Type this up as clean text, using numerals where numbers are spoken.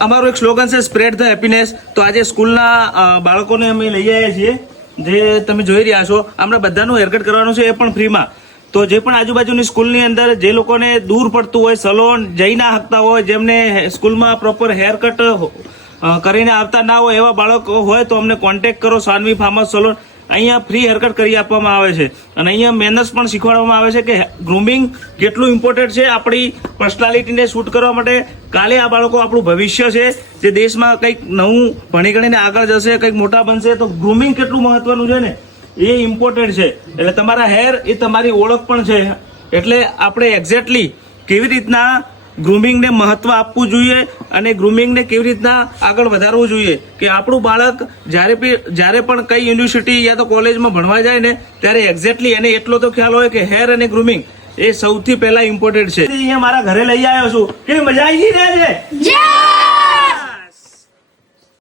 અમારું એક સ્લોગન છે સ્પ્રેડ ધ હેપીનેસ. તો આજે સ્કૂલના બાળકોને અમે લઈ આવ્યા છીએ, જે તમે જોઈ રહ્યા છો. આપણે બધાનું હેરકટ કરવાનું છે, એ પણ ફ્રીમાં. તો જે પણ આજુબાજુની સ્કૂલની અંદર જે લોકોને દૂર પડતું હોય, સલોન જઈ ના શકતા હોય, જેમને સ્કૂલમાં પ્રોપર હેરકટ કરીને આવતા ના હોય, એવા બાળકો હોય તો અમને કોન્ટેક્ટ કરો. સાનવી ફાર્મર્સ સલોન અહીંયા ફ્રી હેરકટ કરી આપવામાં આવે છે. અને અહીંયા મેનર્સ પણ શીખવાડવામાં આવે છે કે ગ્રુમિંગ કેટલું ઇમ્પોર્ટન્ટ છે આપણી પર્સનાલિટીને શૂટ કરવા માટે. કાલે આ બાળકો આપણું ભવિષ્ય છે, જે દેશમાં કંઈક નવું ભણી ગણીને આગળ જશે, કંઈક મોટા બનશે. તો ગ્રુમિંગ કેટલું મહત્વનું છે ને, એ ઇમ્પોર્ટન્ટ છે. એટલે તમારા હેર એ તમારી ઓળખ પણ છે. એટલે આપણે એક્ઝેક્ટલી કેવી રીતના ગ્રુમિંગને મહત્વ આપવું જોઈએ અને ગ્રુમિંગને કેવી રીતના આગળ વધારવું જોઈએ, કે આપણું બાળક જ્યારે પણ કઈ યુનિવર્સિટી યા તો કોલેજમાં ભણવા જાય ને, ત્યારે એક્ઝેક્ટલી એને એટલો તો ખ્યાલ હોય કે હેર અને ગ્રુમિંગ એ સૌથી પહેલા ઇમ્પોર્ટન્ટ છે. અહીંયા મારા ઘરે લઈ આવ્યો છું. કેવી મજા આવી ગઈ ને આજે?